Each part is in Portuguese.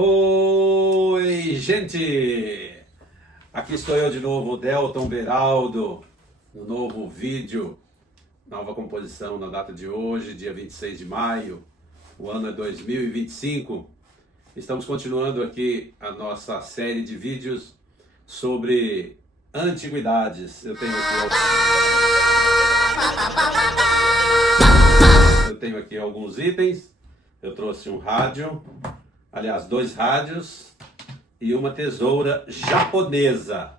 Oi, gente! Aqui estou eu de novo, Delton Beraldo, no novo vídeo, nova composição na data de hoje, dia 26 de maio, o ano é 2025. Estamos continuando aqui a nossa série de vídeos sobre antiguidades. Eu tenho aqui alguns itens, eu trouxe um rádio. Aliás, 2 rádios e uma tesoura japonesa.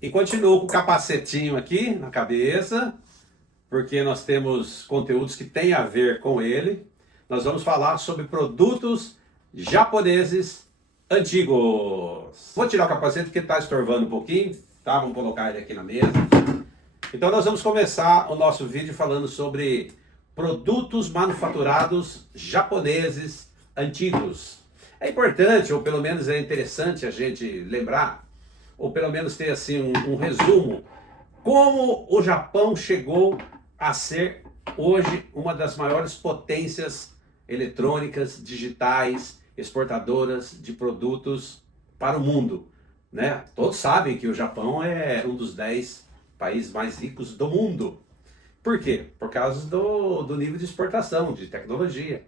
E continuo com o capacetinho aqui na cabeça, porque nós temos conteúdos que têm a ver com ele. Nós vamos falar sobre produtos japoneses antigos. Vou tirar o capacete porque está estorvando um pouquinho, tá? Vamos colocar ele aqui na mesa. Então nós vamos começar o nosso vídeo falando sobre produtos manufaturados japoneses antigos. É importante, ou pelo menos é interessante a gente lembrar, ou pelo menos ter assim um resumo, como o Japão chegou a ser hoje uma das maiores potências eletrônicas, digitais, exportadoras de produtos para o mundo, né? Todos sabem que o Japão é um dos 10 países mais ricos do mundo. Por quê? Por causa do nível de exportação, de tecnologia.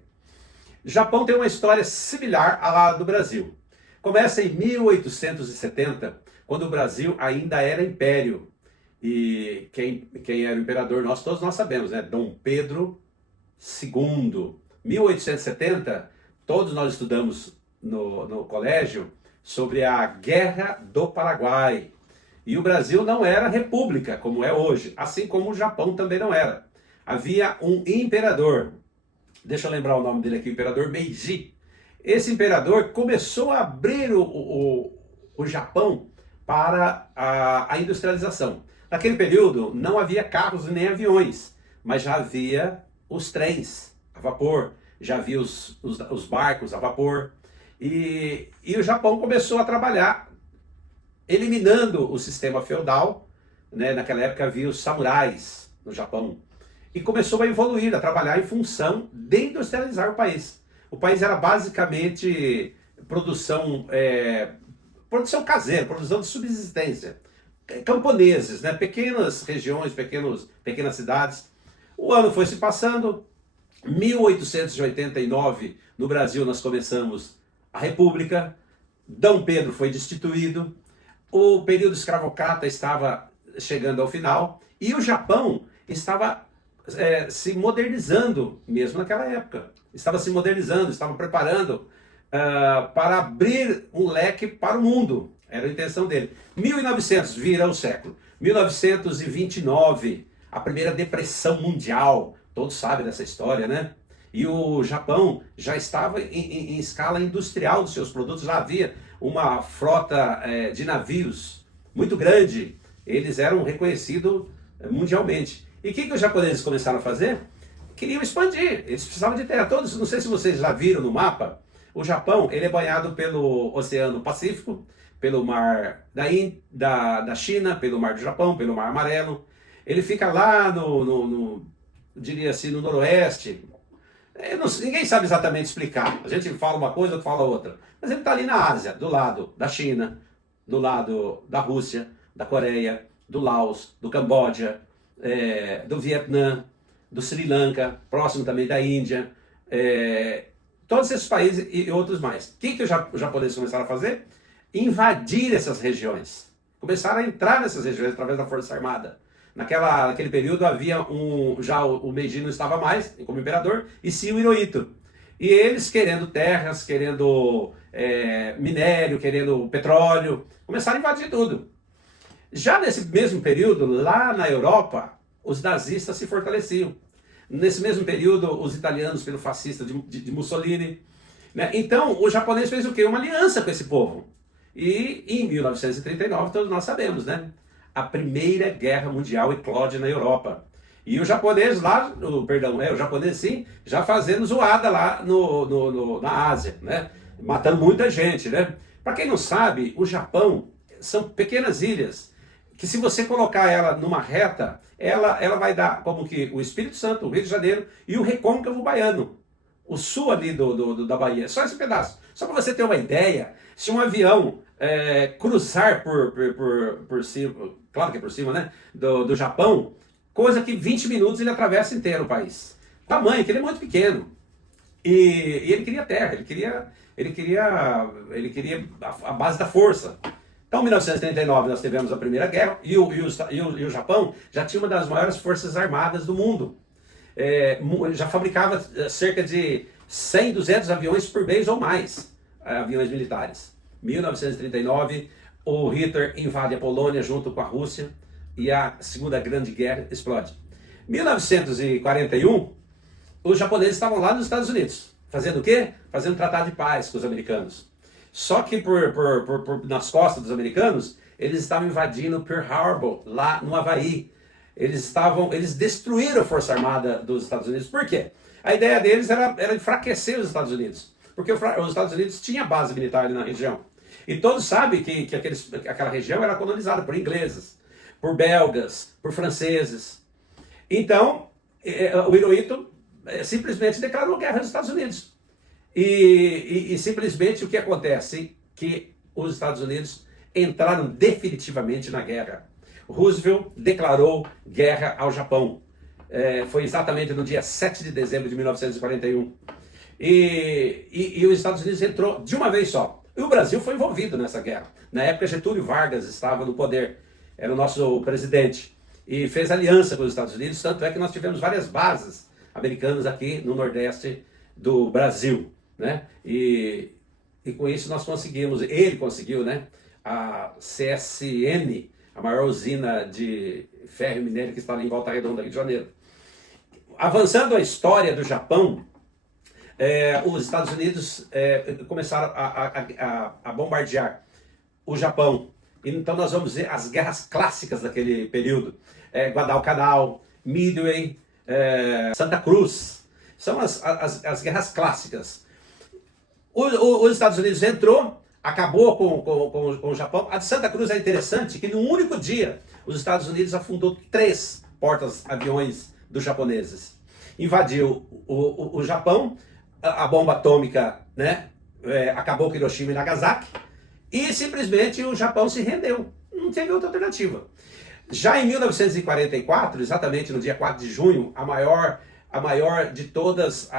O Japão tem uma história similar à lá do Brasil. Começa em 1870, quando o Brasil ainda era império. E quem era o imperador, todos nós sabemos, né? Dom Pedro II. 1870, todos nós estudamos no colégio sobre a Guerra do Paraguai. E o Brasil não era república, como é hoje, assim como o Japão também não era. Havia um imperador. Deixa eu lembrar o nome dele aqui, o imperador Meiji. Esse imperador começou a abrir o Japão para a industrialização. Naquele período não havia carros nem aviões, mas já havia os trens a vapor, já havia os barcos a vapor. E o Japão começou a trabalhar eliminando o sistema feudal, né? Naquela época havia os samurais no Japão. E começou a evoluir, a trabalhar em função de industrializar o país. O país era basicamente produção caseira, produção de subsistência. Camponeses, né? Pequenas regiões, pequenas cidades. O ano foi se passando. 1889, no Brasil, nós começamos a República. Dom Pedro foi destituído. O período escravocrata estava chegando ao final. E o Japão estava se modernizando, mesmo naquela época. Estava se modernizando, estava preparando para abrir um leque para o mundo. Era a intenção dele. 1900 vira o século. 1929, a primeira depressão mundial. Todos sabem dessa história, né? E o Japão já estava em escala industrial dos seus produtos. Já havia uma frota de navios muito grande. Eles eram reconhecidos mundialmente. E o que os japoneses começaram a fazer? Queriam expandir, eles precisavam de terra. Todos, não sei se vocês já viram no mapa, o Japão ele é banhado pelo Oceano Pacífico, pelo Mar da China, pelo Mar do Japão, pelo Mar Amarelo. Ele fica lá diria assim, no noroeste. Ninguém sabe exatamente explicar. A gente fala uma coisa, outro fala outra. Mas ele está ali na Ásia, do lado da China, do lado da Rússia, da Coreia, do Laos, do Camboja, do Vietnã, do Sri Lanka, próximo também da Índia, todos esses países e outros mais. O que os japoneses começaram a fazer? Invadir essas regiões. Começaram a entrar nessas regiões através da Força Armada. Naquele período havia já o Meiji não estava mais como imperador, e sim o Hirohito. E eles querendo terras, querendo minério, querendo petróleo, começaram a invadir tudo. Já nesse mesmo período, lá na Europa, os nazistas se fortaleciam. Nesse mesmo período, os italianos pelo fascista de Mussolini. Né? Então, o japonês fez o quê? Uma aliança com esse povo. E em 1939, todos nós sabemos, né? A Primeira Guerra Mundial eclode na Europa. E o japonês lá, o japonês sim, já fazendo zoada lá na Ásia, né? Matando muita gente, né? Para quem não sabe, o Japão são pequenas ilhas que se você colocar ela numa reta, ela vai dar como que o Espírito Santo, o Rio de Janeiro e o Recôncavo Baiano. O sul ali da Bahia, só esse pedaço. Só para você ter uma ideia, se um avião cruzar por cima, claro que é por cima, né, do Japão, coisa que 20 minutos ele atravessa inteiro o país. O tamanho, que ele é muito pequeno. E ele queria terra, ele queria a base da força. Então, em 1939, nós tivemos a Primeira Guerra e o Japão já tinha uma das maiores forças armadas do mundo. Já fabricava cerca de 100, 200 aviões por mês ou mais, aviões militares. Em 1939, o Hitler invade a Polônia junto com a Rússia e a Segunda Grande Guerra explode. Em 1941, os japoneses estavam lá nos Estados Unidos. Fazendo o quê? Fazendo tratado de paz com os americanos. Só que nas costas dos americanos, eles estavam invadindo Pearl Harbor, lá no Havaí. Eles destruíram a Força Armada dos Estados Unidos. Por quê? A ideia deles era enfraquecer os Estados Unidos. Porque os Estados Unidos tinha base militar ali na região. E todos sabem que aquela região era colonizada por ingleses, por belgas, por franceses. Então, o Hirohito simplesmente declarou guerra aos Estados Unidos. E simplesmente o que acontece? Que os Estados Unidos entraram definitivamente na guerra. Roosevelt declarou guerra ao Japão. Foi exatamente no dia 7 de dezembro de 1941. E os Estados Unidos entrou de uma vez só. E o Brasil foi envolvido nessa guerra. Na época, Getúlio Vargas estava no poder. Era o nosso presidente. E fez aliança com os Estados Unidos. Tanto é que nós tivemos várias bases americanas aqui no Nordeste do Brasil. Né? E com isso nós conseguimos, ele conseguiu, né, a CSN, a maior usina de ferro e minério que está em Volta Redonda, Rio de Janeiro. Avançando a história do Japão, os Estados Unidos começaram a bombardear o Japão. Então nós vamos ver as guerras clássicas daquele período. Guadalcanal, Midway, Santa Cruz. São as guerras clássicas. Os Estados Unidos entrou, acabou com o Japão. A de Santa Cruz é interessante que no único dia os Estados Unidos afundou 3 portas-aviões dos japoneses. Invadiu o Japão, a bomba atômica, né, acabou com Hiroshima e Nagasaki e simplesmente o Japão se rendeu. Não teve outra alternativa. Já em 1944, exatamente no dia 4 de junho, a maior de todas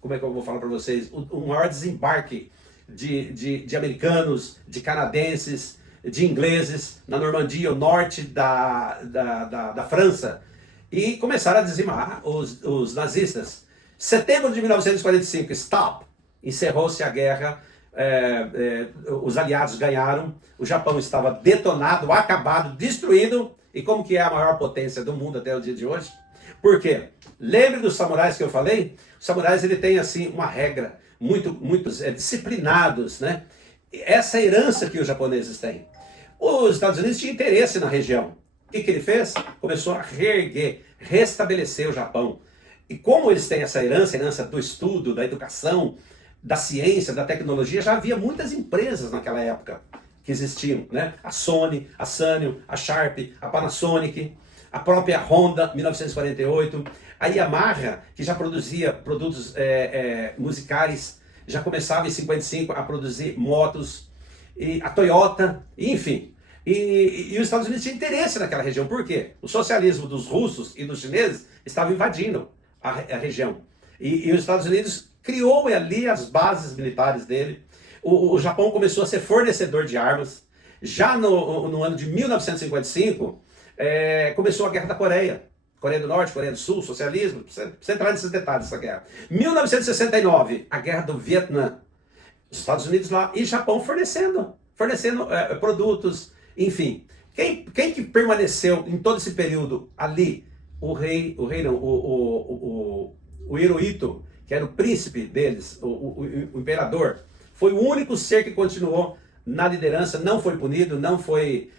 como é que eu vou falar para vocês? O maior desembarque de americanos, de canadenses, de ingleses na Normandia, o norte da França, e começaram a dizimar os nazistas. Setembro de 1945, stop! Encerrou-se a guerra, os aliados ganharam, o Japão estava detonado, acabado, destruído, e como que é a maior potência do mundo até o dia de hoje? Por quê? Lembre dos samurais que eu falei? Os samurais ele tem assim uma regra, muito disciplinados, né? Essa herança que os japoneses têm. Os Estados Unidos tinham interesse na região. O que ele fez? Começou a reerguer, restabelecer o Japão. E como eles têm essa herança do estudo, da educação, da ciência, da tecnologia, já havia muitas empresas naquela época que existiam, né? A Sony, a Sanyo, a Sharp, a Panasonic, a própria Honda, 1948, a Yamaha, que já produzia produtos musicais, já começava em 55 a produzir motos, e a Toyota, enfim. E os Estados Unidos tinham interesse naquela região. Por quê? O socialismo dos russos e dos chineses estava invadindo a região. E os Estados Unidos criou ali as bases militares dele. O Japão começou a ser fornecedor de armas. Já no ano de 1955, começou a Guerra da Coreia. Coreia do Norte, Coreia do Sul, socialismo. Pra você entrar nesses detalhes dessa guerra. 1969, a Guerra do Vietnã. Os Estados Unidos lá e Japão fornecendo produtos, enfim. Quem que permaneceu em todo esse período ali? O Hirohito, que era o príncipe deles, o imperador, foi o único ser que continuou na liderança, não foi punido, não foi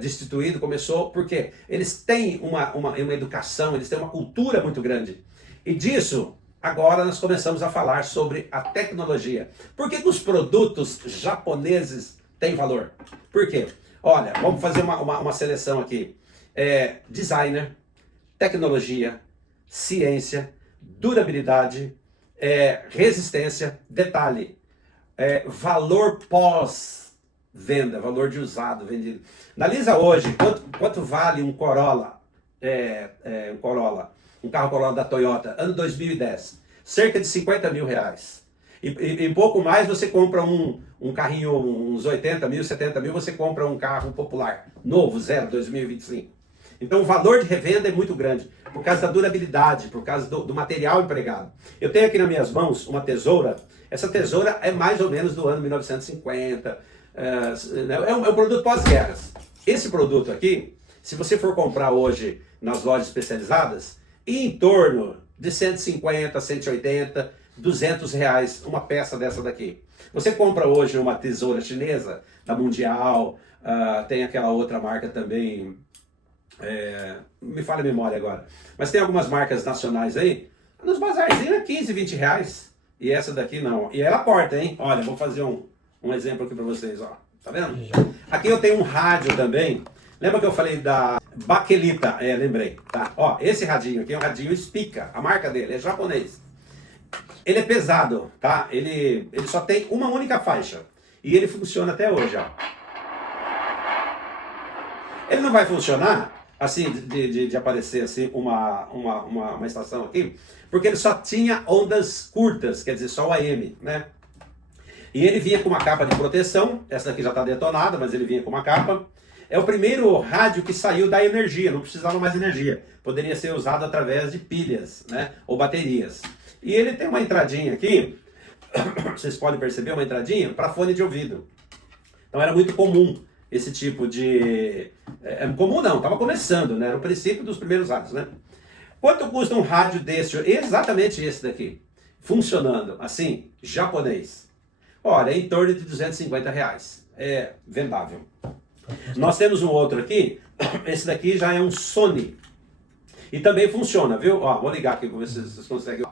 destituído, começou, porque eles têm uma educação, eles têm uma cultura muito grande. E disso, agora nós começamos a falar sobre a tecnologia. Por que os produtos japoneses têm valor? Por quê? Olha, vamos fazer uma seleção aqui. Designer, tecnologia, ciência, durabilidade, resistência, detalhe, valor pós-venda, valor de usado, vendido. Analisa hoje quanto vale um Corolla, um carro Corolla da Toyota, ano 2010, cerca de 50 mil reais. E pouco mais você compra um carrinho, uns 80 mil, 70 mil, você compra um carro popular, novo, zero, 2025. Então o valor de revenda é muito grande, por causa da durabilidade, por causa do material empregado. Eu tenho aqui nas minhas mãos uma tesoura, essa tesoura é mais ou menos do ano 1950, é um produto pós-guerras. Esse produto aqui, se você for comprar hoje nas lojas especializadas, em torno de 150, 180, 200 reais uma peça dessa daqui. Você compra hoje uma tesoura chinesa, da Mundial, tem aquela outra marca também, me falha a memória agora, mas tem algumas marcas nacionais aí, nos bazarzinhos é 15, 20 reais, e essa daqui não. E ela corta, hein? Olha, vou fazer um exemplo aqui para vocês, ó. Tá vendo? Aqui eu tenho um rádio também. Lembra que eu falei da Bakelita? Lembrei, tá? Ó, esse radinho aqui é um radinho Spica, a marca dele, é japonês. Ele é pesado, tá? Ele só tem uma única faixa. E ele funciona até hoje, ó. Ele não vai funcionar, assim, de aparecer assim uma estação aqui, porque ele só tinha ondas curtas, quer dizer, só o AM, né? E ele vinha com uma capa de proteção, essa daqui já está detonada, mas ele vinha com uma capa. É o primeiro rádio que saiu da energia, não precisava mais energia. Poderia ser usado através de pilhas, né? Ou baterias. E ele tem uma entradinha aqui, vocês podem perceber, uma entradinha para fone de ouvido. Então era muito comum esse tipo de... comum não, estava começando, né? Era o princípio dos primeiros rádios, né? Quanto custa um rádio desse? Exatamente esse daqui. Funcionando, assim, japonês. Olha, é em torno de 250 reais. É vendável. Nós temos um outro aqui, esse daqui já é um Sony. E também funciona, viu? Ó, vou ligar aqui para ver se vocês conseguem.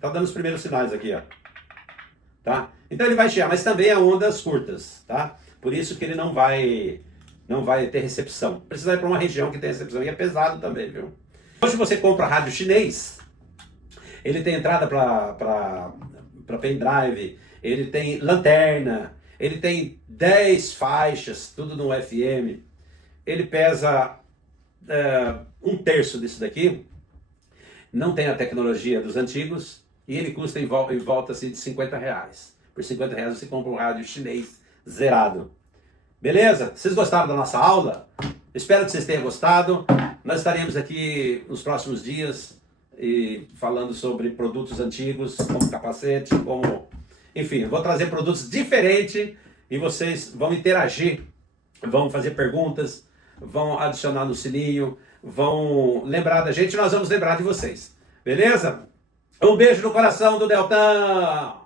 Tá dando os primeiros sinais aqui, ó. Tá? Então ele vai chegar, mas também é ondas curtas, tá? Por isso que ele não vai ter recepção. Precisa ir para uma região que tem recepção. E é pesado também, viu? Hoje você compra rádio chinês, ele tem entrada para pendrive, ele tem lanterna, ele tem 10 faixas, tudo no FM. Ele pesa 1/3 disso daqui. Não tem a tecnologia dos antigos. E ele custa em volta assim, de 50 reais. Por 50 reais você compra um rádio chinês zerado. Beleza? Vocês gostaram da nossa aula? Espero que vocês tenham gostado. Nós estaremos aqui nos próximos dias falando sobre produtos antigos, como capacete, como... Enfim, eu vou trazer produtos diferentes e vocês vão interagir, vão fazer perguntas, vão adicionar no sininho, vão lembrar da gente e nós vamos lembrar de vocês. Beleza? Um beijo no coração do Deltão!